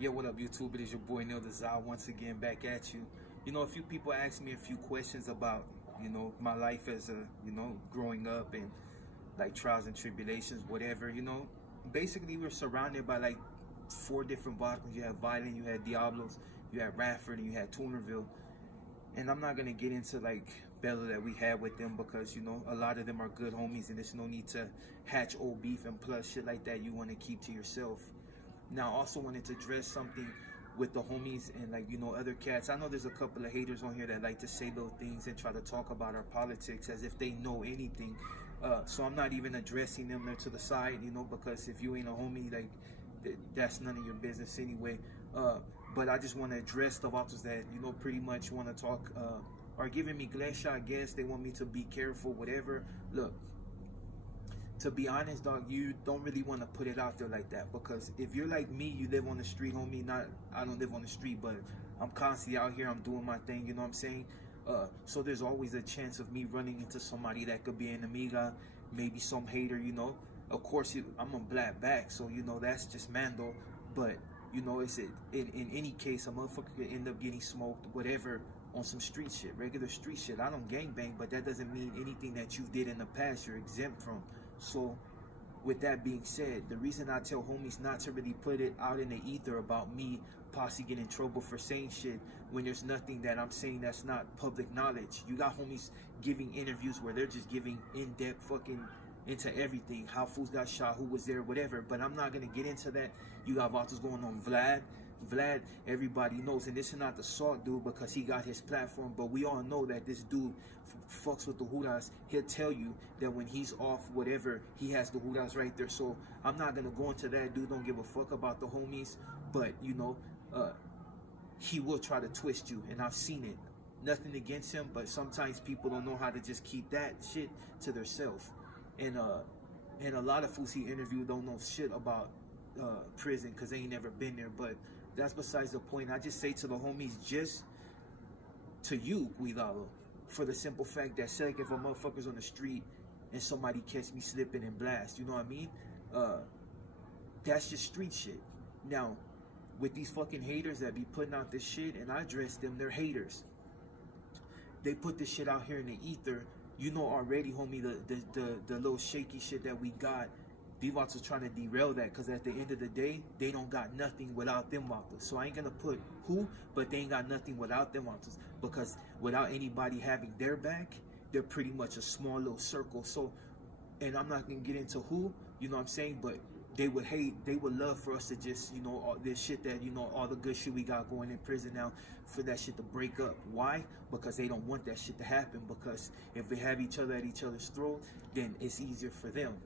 Yo, what up, YouTube? It is your boy Neil the Zal once again back at you. You know, a few people asked me a few questions about, you know, my life as a, you know, growing up and like trials and tribulations, whatever, you know. Basically, we're surrounded by like 4 different vodkas. You have Violent, you had Diablos, you had Radford, and you had Tunerville. And I'm not going to get into like Bella that we had with them because, you know, a lot of them are good homies and there's no need to hatch old beef, and plus shit like that you want to keep to yourself. Now, I also wanted to address something with the homies and like, you know, other cats. I know there's a couple of haters on here that like to say little things and try to talk about our politics as if they know anything. So I'm not even addressing them. They're to the side, you know, because if you ain't a homie, like that's none of your business anyway. But I just want to address the authors that, you know, pretty much want to talk, are giving me glesha, I guess. They want me to be careful, whatever. Look, to be honest, dog, you don't really want to put it out there like that, because if you're like me, you live on the street, homie. I don't live on the street, but I'm constantly out here, I'm doing my thing, you know what I'm saying? So there's always a chance of me running into somebody that could be an amiga, maybe some hater, you know. Of course, I'm a black back, so, you know, that's just Mando. But, you know, it's in any case, a motherfucker could end up getting smoked, whatever, on some street shit, regular street shit. I don't gangbang, but that doesn't mean anything that you did in the past you're exempt from. So with that being said, the reason I tell homies not to really put it out in the ether about me possibly getting in trouble for saying shit when there's nothing that I'm saying that's not public knowledge. You got homies giving interviews where they're just giving in-depth fucking into everything, how fools got shot, who was there, whatever. But I'm not gonna get into that. You got Vatos going on Vlad, everybody knows, and this is not the salt dude because he got his platform, but we all know that this dude fucks with the hudas. He'll tell you that when he's off whatever, he has the hudas right there. So I'm not gonna go into that. Dude don't give a fuck about the homies, but you know, he will try to twist you, and I've seen it. Nothing against him, but sometimes people don't know how to just keep that shit to themselves. And a lot of fools he interviewed don't know shit about prison because they ain't never been there. But that's besides the point. I just say to the homies, just to you, cuidado, for the simple fact that, say, like, if a motherfucker's on the street and somebody catch me slipping and blast, you know what I mean? That's just street shit. Now, with these fucking haters that be putting out this shit, and I address them, they're haters. They put this shit out here in the ether. You know already, homie, the little shaky shit that we got. These vatos are trying to derail that, because at the end of the day, they don't got nothing without them vatos. So I ain't gonna put who, but they ain't got nothing without them vatos, because without anybody having their back, they're pretty much a small little circle. So, and I'm not gonna get into who, you know what I'm saying, but they would hate, they would love for us to just, you know, all this shit that, you know, all the good shit we got going in prison now, for that shit to break up. Why? Because they don't want that shit to happen, because if they have each other at each other's throat, then it's easier for them.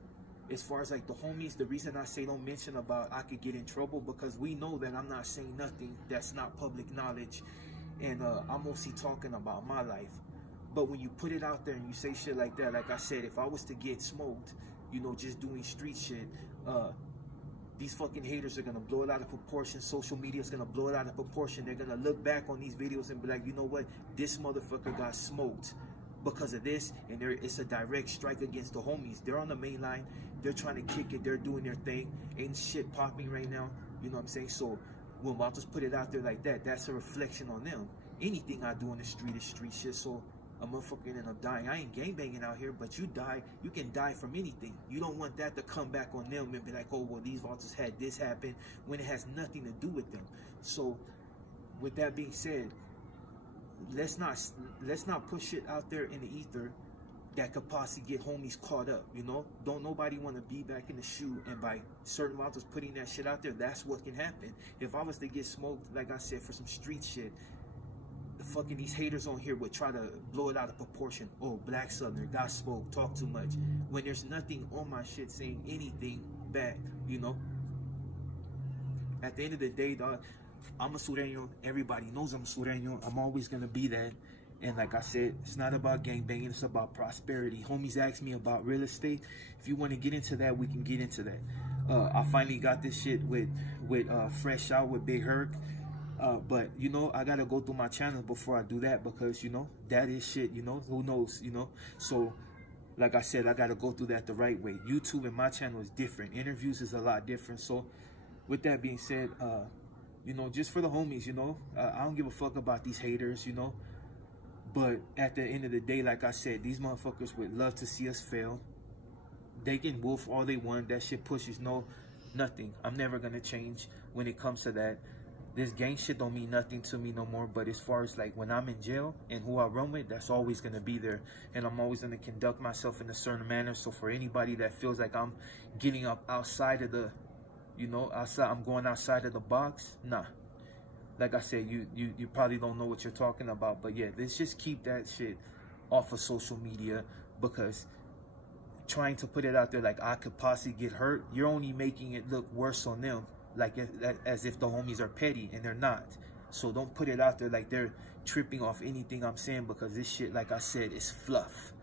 As far as like the homies, the reason I say don't mention about I could get in trouble, because we know that I'm not saying nothing that's not public knowledge, and I'm mostly talking about my life. But when you put it out there and you say shit like that, like I said, if I was to get smoked, you know, just doing street shit, these fucking haters are gonna blow it out of proportion. Social media is gonna blow it out of proportion. They're gonna look back on these videos and be like, you know what, this motherfucker got smoked because of this, and it's a direct strike against the homies. They're on the main line, they're trying to kick it, they're doing their thing, ain't shit popping right now, you know what I'm saying? So when Vatos put it out there like that, that's a reflection on them. Anything I do in the street is street shit, so a motherfucker ended up dying. I ain't gangbanging out here, but you can die from anything. You don't want that to come back on them and be like, oh, well, these Vatos had this happen, when it has nothing to do with them. So with that being said, let's not push it out there in the ether that could possibly get homies caught up, you know? Don't nobody want to be back in the shoe, and by certain Vatos putting that shit out there, that's what can happen. If I was to get smoked, like I said, for some street shit, fucking these haters on here would try to blow it out of proportion. Oh, Black Southerner got smoked, talk too much, when there's nothing on my shit saying anything bad, you know? At the end of the day, dog, I'm a Sureño. Everybody knows I'm a Sureño. I'm always gonna be that. And like I said, it's not about gangbanging, it's about prosperity. Homies ask me about real estate. If you want to get into that, we can get into that. I finally got this shit with Fresh Out with Big Herc. But, you know, I got to go through my channel before I do that, because, you know, that is shit, you know, who knows, you know. So, like I said, I got to go through that the right way. YouTube and my channel is different. Interviews is a lot different. So, with that being said, you know, just for the homies, you know. I don't give a fuck about these haters, you know. But at the end of the day, like I said, these motherfuckers would love to see us fail. They can wolf all they want. That shit pushes nothing. I'm never gonna change when it comes to that. This gang shit don't mean nothing to me no more. But as far as like when I'm in jail and who I run with, that's always gonna be there. And I'm always gonna conduct myself in a certain manner. So for anybody that feels like I'm getting up outside of the, you know, I'm going outside of the box, nah. Like I said, you probably don't know what you're talking about. But yeah, let's just keep that shit off of social media, because trying to put it out there like I could possibly get hurt, you're only making it look worse on them, like as if the homies are petty, and they're not. So don't put it out there like they're tripping off anything I'm saying, because this shit, like I said, is fluff.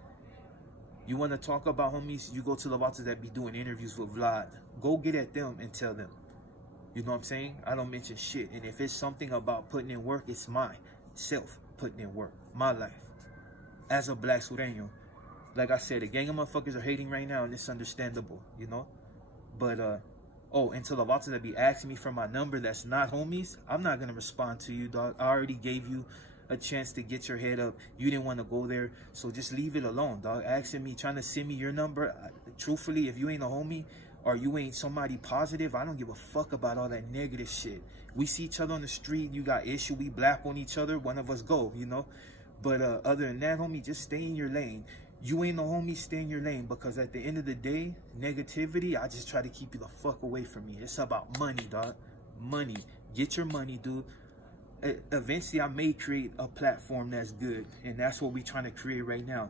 You want to talk about homies, you go to the Vatos that be doing interviews with Vlad. Go get at them and tell them. You know what I'm saying? I don't mention shit. And if it's something about putting in work, it's myself putting in work. My life. As a black Sureño. Like I said, a gang of motherfuckers are hating right now, and it's understandable, you know? But, oh, and to the Vatos that be asking me for my number that's not homies, I'm not going to respond to you, dog. I already gave you a chance to get your head up. You didn't want to go there, so just leave it alone, dog. Asking me, trying to send me your number. Truthfully, if you ain't a homie, or you ain't somebody positive, I don't give a fuck about all that negative shit. We see each other on the street, you got issue, we black on each other, one of us go, you know? But other than that, homie, just stay in your lane. You ain't no homie, stay in your lane, because at the end of the day, negativity, I just try to keep you the fuck away from me. It's about money, dog. Money. Get your money, dude. Eventually, I may create a platform that's good, and that's what we trying to create right now.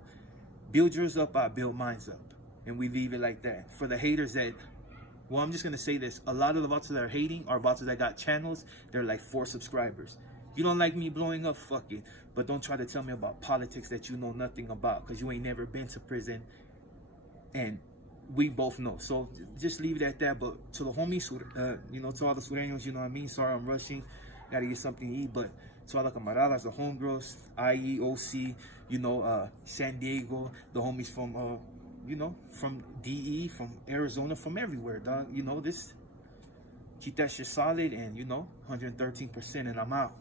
Build yours up, I build mine up. And we leave it like that. For the haters that, well, I'm just going to say this. A lot of the Vatos that are hating are Vatos that got channels. They're like 4 subscribers. You don't like me blowing up? Fuck it. But don't try to tell me about politics that you know nothing about, because you ain't never been to prison. And we both know. So just leave it at that. But to the homies, you know, to all the Sureños, you know what I mean? Sorry, I'm rushing. Got to get something to eat. But to all the camaradas, the homegirls, IE, OC, you know, San Diego, the homies from... you know, from DE, from Arizona, from everywhere, dog. You know, keep that shit solid, and, you know, 113%, and I'm out.